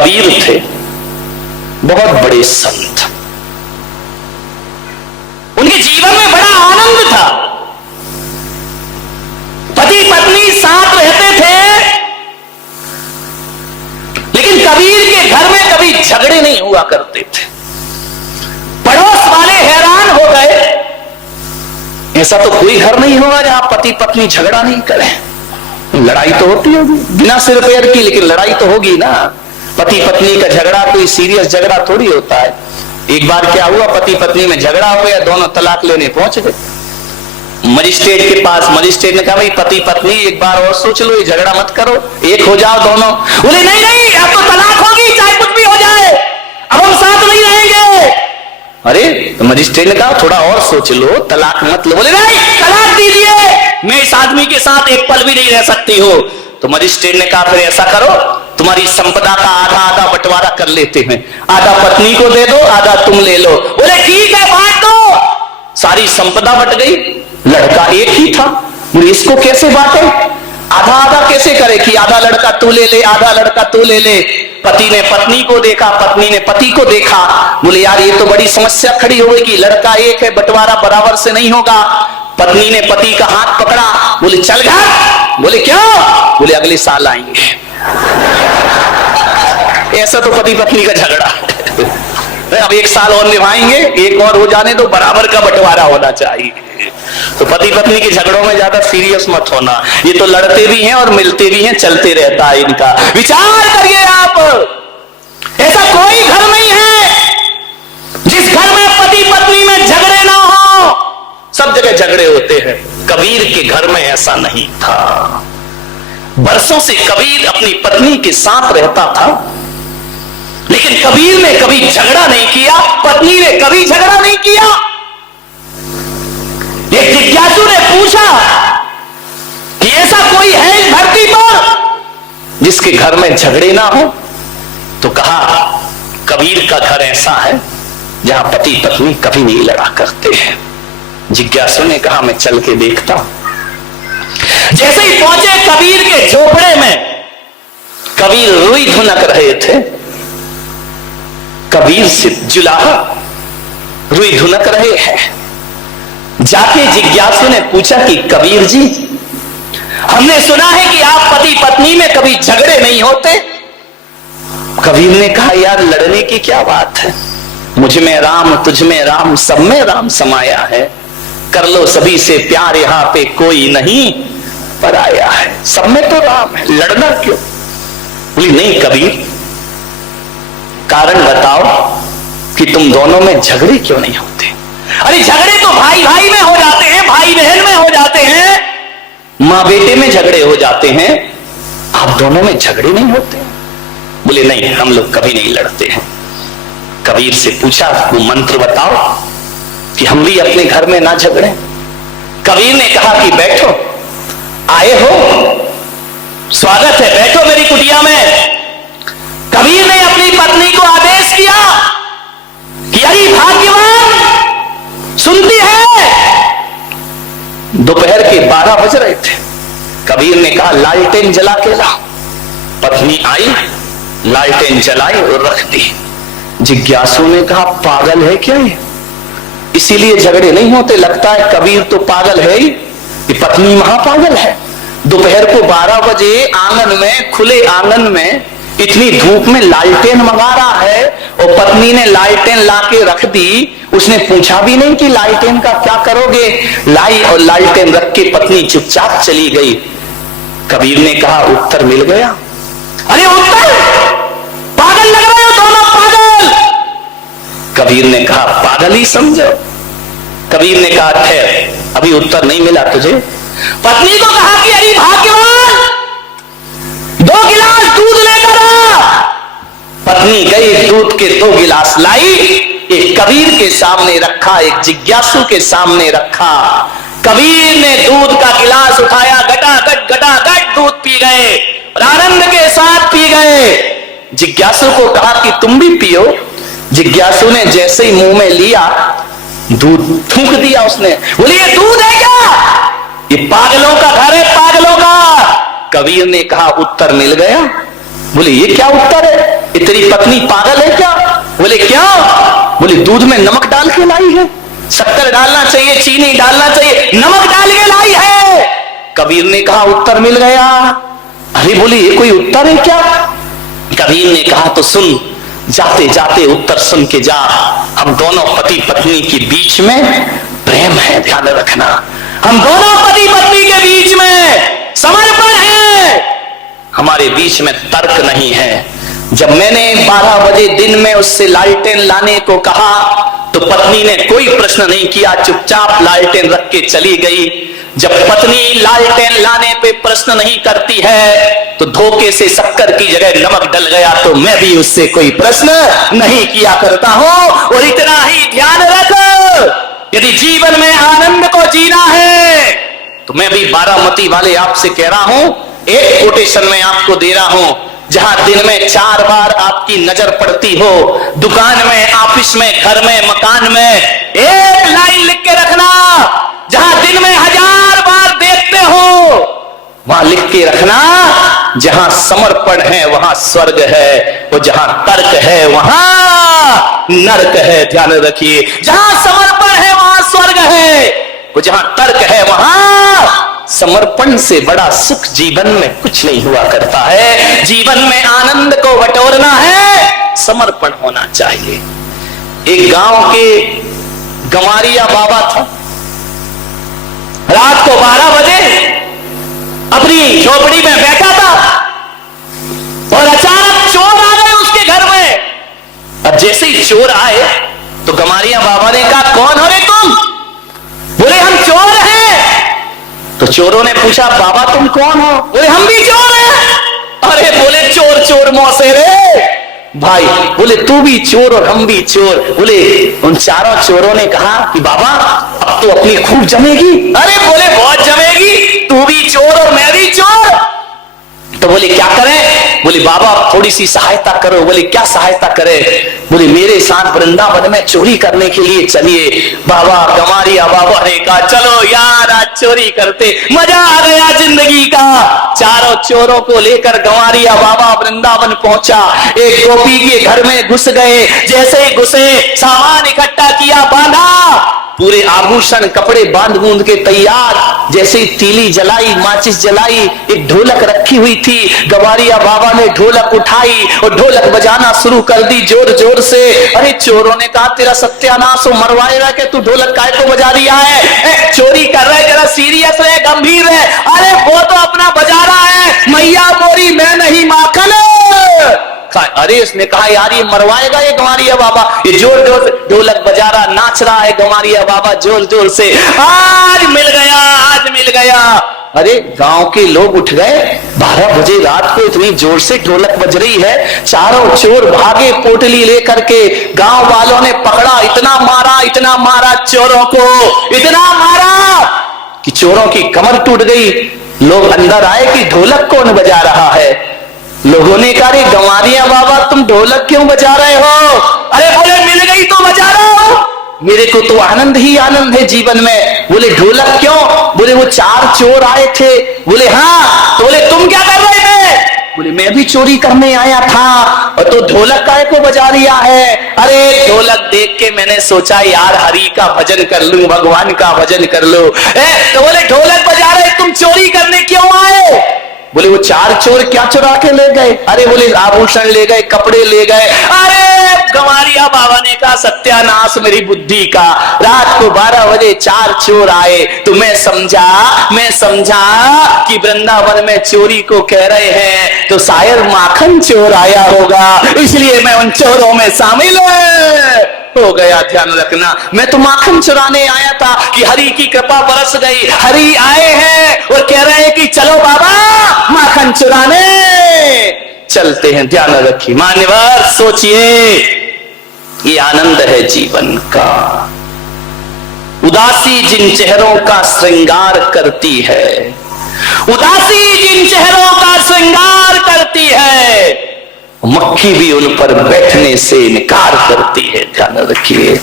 कबीर थे, बहुत बड़े संत। उनके जीवन में बड़ा आनंद था। पति पत्नी साथ रहते थे, लेकिन कबीर के घर में कभी झगड़े नहीं हुआ करते थे। पड़ोस वाले हैरान हो गए, ऐसा तो कोई घर नहीं होगा जहां पति पत्नी झगड़ा नहीं करें। लड़ाई तो होती होगी बिना सिर पैर की, लेकिन लड़ाई तो होगी ना। पति पत्नी का झगड़ा कोई सीरियस झगड़ा थोड़ी होता है। एक बार क्या हुआ, पति पत्नी में झगड़ा हो गया, दोनों तलाक लेने पहुंच गए मजिस्ट्रेट के पास। मजिस्ट्रेट ने कहा भाई पति पत्नी एक बार और सोच लो, ये झगड़ा मत करो, एक हो जाओ दोनों। बोले नहीं नहीं, अब तो तलाक होगी, चाहे कुछ भी हो जाए, अब हम साथ नहीं रहेंगे। अरे तो मजिस्ट्रेट ने कहा थोड़ा और सोच लो, तलाक मत लो। बोले नहीं, तलाक दीजिए, मैं इस आदमी के साथ एक पल भी नहीं रह सकती हो। तो मजिस्ट्रेट ने कहा फिर ऐसा करो, तुम्हारी संपदा का आधा आधा बंटवारा कर लेते हैं, आधा पत्नी को दे दो, आधा तुम ले लो। बोले ठीक है, बांट दो। सारी संपदा बट गई। लड़का एक ही था, बोले इसको कैसे बांटे, आधा आधा कैसे करे कि आधा लड़का तू ले ले, आधा लड़का तू ले ले। पति ने पत्नी को देखा, पत्नी ने पति को देखा। बोले यार ये तो बड़ी समस्या खड़ी हो गई कि लड़का एक है, बंटवारा बराबर से नहीं होगा। पत्नी ने पति का हाथ पकड़ा, बोले चल घर। बोले क्यों? बोले अगले साल आएंगे। ऐसा तो पति पत्नी का झगड़ा। अब एक साल और निभाएंगे, एक और हो जाने दो, बराबर का बंटवारा होना चाहिए। तो पति पत्नी के झगड़ों में ज्यादा सीरियस मत होना। ये तो लड़ते भी हैं और मिलते भी हैं, चलते रहता है इनका। विचार करिए आप, ऐसा कोई घर नहीं है जिस घर में पति पत्नी में झगड़े ना हो। सब जगह झगड़े होते हैं। कबीर के घर में ऐसा नहीं था। बरसों से कबीर अपनी पत्नी के साथ रहता था, लेकिन कबीर ने कभी झगड़ा नहीं किया, पत्नी ने कभी झगड़ा नहीं किया। एक जिज्ञासु ने पूछा कि ऐसा कोई है इस धरती पर जिसके घर में झगड़े ना हो? तो कहा कबीर का घर ऐसा है जहां पति पत्नी कभी नहीं लड़ा करते हैं। जिज्ञासु ने कहा मैं चल के देखता हूं। जैसे ही पहुंचे कबीर के झोपड़े में, कबीर रुई धुनक रहे थे। कबीर से जुलाहा रुई धुनक रहे हैं। जाके जिज्ञासु ने पूछा कि कबीर जी, हमने सुना है कि आप पति पत्नी में कभी झगड़े नहीं होते। कबीर ने कहा यार लड़ने की क्या बात है, मुझ में राम, तुझ में राम, सब में राम समाया है। कर लो सभी से प्यार, यहां पे कोई नहीं पराया है। सब में तो राम है, लड़ना क्यों? बोली नहीं कबीर, कारण बताओ कि तुम दोनों में झगड़े क्यों नहीं होते? अरे झगड़े तो भाई भाई में हो जाते हैं, भाई बहन में हो जाते हैं, मां बेटे में झगड़े हो जाते हैं, आप दोनों में झगड़े नहीं होते? बोले नहीं, हम लोग कभी नहीं लड़ते हैं। कबीर से पूछा वो मंत्र बताओ कि हम भी अपने घर में ना झगड़े। कबीर ने कहा कि बैठो, आए हो, स्वागत है, बैठो मेरी कुटिया में। कबीर ने अपनी पत्नी को आदेश किया कि अरे भाग्यवान, सुनती है? दोपहर के 12 बज रहे थे। कबीर ने कहा लालटेन जला के ला। पत्नी आई, लालटेन जलाई और रख दी। जिज्ञासु ने कहा पागल है क्या ये, इसीलिए झगड़े नहीं होते? लगता है कबीर तो पागल है ही, कि पत्नी महापागल है। दोपहर को 12 बजे आंगन में, खुले आंगन में इतनी धूप में लालटेन मंगा रहा है, और पत्नी ने लालटेन लाके रख दी। उसने पूछा भी नहीं कि लालटेन का क्या करोगे। लाई और लालटेन रख के पत्नी चुपचाप चली गई। कबीर ने कहा उत्तर मिल गया। अरे उत्तर, पागल लग रहे हो दोनों, पागल। कबीर ने कहा पागल ही समझो। कबीर ने कहा ठहर, अभी उत्तर नहीं मिला तुझे। पत्नी को कहा कि अरे भाग्यवान, 2 गिलास दूध लेकर आ। पत्नी गई, दूध के 2 गिलास लाई, एक कबीर के सामने रखा, एक जिज्ञासु के सामने रखा। कबीर ने दूध का गिलास उठाया, गटागट दूध पी गए और आनंद के साथ पी गए। जिज्ञासु को कहा कि तुम भी पियो। जिज्ञासु ने जैसे ही मुंह में लिया, दूध थूक दिया उसने। बोले ये दूध है क्या? ये पागलों का घर है, पागलों का। कबीर ने कहा उत्तर मिल गया। बोले ये क्या उत्तर है? ये तेरी पत्नी पागल है क्या? बोले क्या? बोले दूध में नमक डाल के लाई है, शक्कर डालना चाहिए, चीनी डालना चाहिए, नमक डाल के लाई है। कबीर ने कहा उत्तर मिल गया। अरे बोले ये कोई उत्तर है क्या? कबीर ने कहा तो सुन, जाते जाते उत्तर सुन के जा। हम दोनों पति पत्नी के बीच में प्रेम है, ध्यान रखना। हम दोनों पति पत्नी के बीच में समर्पण है, हमारे बीच में तर्क नहीं है। जब मैंने 12 बजे दिन में उससे लालटेन लाने को कहा तो पत्नी ने कोई प्रश्न नहीं किया, चुपचाप लालटेन रख के चली गई। जब पत्नी लालटेन लाने पे प्रश्न नहीं करती है तो धोखे से शक्कर की जगह नमक डल गया तो मैं भी उससे कोई प्रश्न नहीं किया करता हूं। और इतना ही ध्यान रख, यदि जीवन में आनंद को जीना है तो मैं भी बारामती वाले आपसे कह रहा हूं, एक कोटेशन में आपको दे रहा हूं। जहां दिन में 4 बार आपकी नजर पड़ती हो, दुकान में, ऑफिस में, घर में, मकान में, एक लाइन लिख के रखना। जहां दिन में 1000 बार देखते हो वहां लिख के रखना, जहां समर्पण है वहां स्वर्ग है, और जहां तर्क है वहां नरक है। ध्यान रखिए, जहां समर्पण है वहां स्वर्ग है, और जहां तर्क है वहां समर्पण से बड़ा सुख जीवन में कुछ नहीं हुआ करता है। जीवन में आनंद को बटोरना है, समर्पण होना चाहिए। एक गांव के गंवारिया बाबा था, रात को 12 बजे अपनी झोपड़ी में बैठा था और अचानक चोर आ गए उसके घर में। अब जैसे ही चोर आए तो गंवारिया बाबा ने कहा, कौन हो रे तुम? बोले हम चोर हैं। तो चोरों ने पूछा, बाबा तुम कौन हो? बोले हम भी चोर हैं। अरे बोले चोर चोर मौसे रे भाई। बोले तू भी चोर और हम भी चोर। बोले उन चारों चोरों ने कहा कि बाबा अब तो अपनी खूब जमेगी। अरे बोले बहुत जमेगी, तू भी चोर और मैं भी चोर। तो बोले क्या करें? बोले बाबा थोड़ी सी सहायता करो। बोले क्या सहायता करें? बोले मेरे साथ वृंदावन में चोरी करने के लिए चलिए। बाबा गंवारिया बाबा ने कहा, चलो यार आज चोरी करते, मजा आ गया जिंदगी का। चारों चोरों को लेकर गंवारिया बाबा वृंदावन पहुंचा। एक गोपी के घर में घुस गए। जैसे ही घुसे, सामान इकट्ठा किया, बांधा, पूरे आभूषण कपड़े बांध बूंद के तैयार। जैसे ही तीली जलाई, माचिस जलाई, एक ढोलक रखी हुई थी, गंवारिया बाबा ने ढोलक उठाई और ढोलक बजाना शुरू कर दी जोर जोर से। अरे चोरों ने कहा, तेरा सत्यानाश हो, मरवाएगा कि तू ढोलक काय को बजा रिया है? चोरी कर रहा है, जरा सीरियस है, गंभीर है। अरे वो तो अपना बजा रहा है, मैया मोरी मैं नहीं माखन। अरे उसने कहा, यार ये मरवाएगा ये गंवारिया बाबा। ये जोर जोर से ढोलक बजा रहा, नाच रहा है गंवारिया बाबा जोर जोर से। आज मिल गया, आज मिल गया। अरे गांव के लोग उठ गए। 12 बजे रात को इतनी जोर से ढोलक बज रही है। चारों चोर भागे पोटली लेकर के। गांव वालों ने पकड़ा, इतना मारा चोरों को, इतना मारा कि चोरों की कमर टूट गई। लोग अंदर आए कि ढोलक कौन बजा रहा है। लोगों ने कहा, रे गंवारिया बाबा तुम ढोलक क्यों बजा रहे हो? अरे बोले मिल गई तो बजा रहा हूं, मेरे को तो आनंद ही आनंद है जीवन में। बोले ढोलक क्यों? बोले वो 4 चोर आए थे। बोले हाँ। तो बोले तुम क्या कर रहे थे? बोले मैं भी चोरी करने आया था। और तो ढोलक काय को बजा रिया है? अरे ढोलक देख के मैंने सोचा यार हरि का भजन कर लूं, भगवान का भजन कर लूं। तो बोले ढोलक बजा रहे, तुम चोरी करने क्यों आए? बोले वो 4 चोर क्या चुरा के ले गए? अरे बोले आभूषण ले गए, कपड़े ले गए। अरे गंवारिया बाबा ने कहा, सत्यानाश मेरी बुद्धि का। रात को 12 बजे 4 चोर आए तो मैं समझा कि वृंदावन में चोरी को कह रहे हैं तो शायद माखन चोर आया होगा, इसलिए मैं उन चोरों में शामिल हो गया। ध्यान रखना, मैं तो माखन चुराने आया था कि हरि की कृपा बरस गई। हरि आए हैं और कह रहे हैं कि चलो बाबा माखन चुराने चलते हैं। ध्यान रखिए मान्यवर, सोचिए ये आनंद है जीवन का। उदासी जिन चेहरों का श्रृंगार करती है, उदासी जिन चेहरों का श्रृंगार करती है, मक्खी भी उन पर बैठने से इनकार करती है। ध्यान रखिए।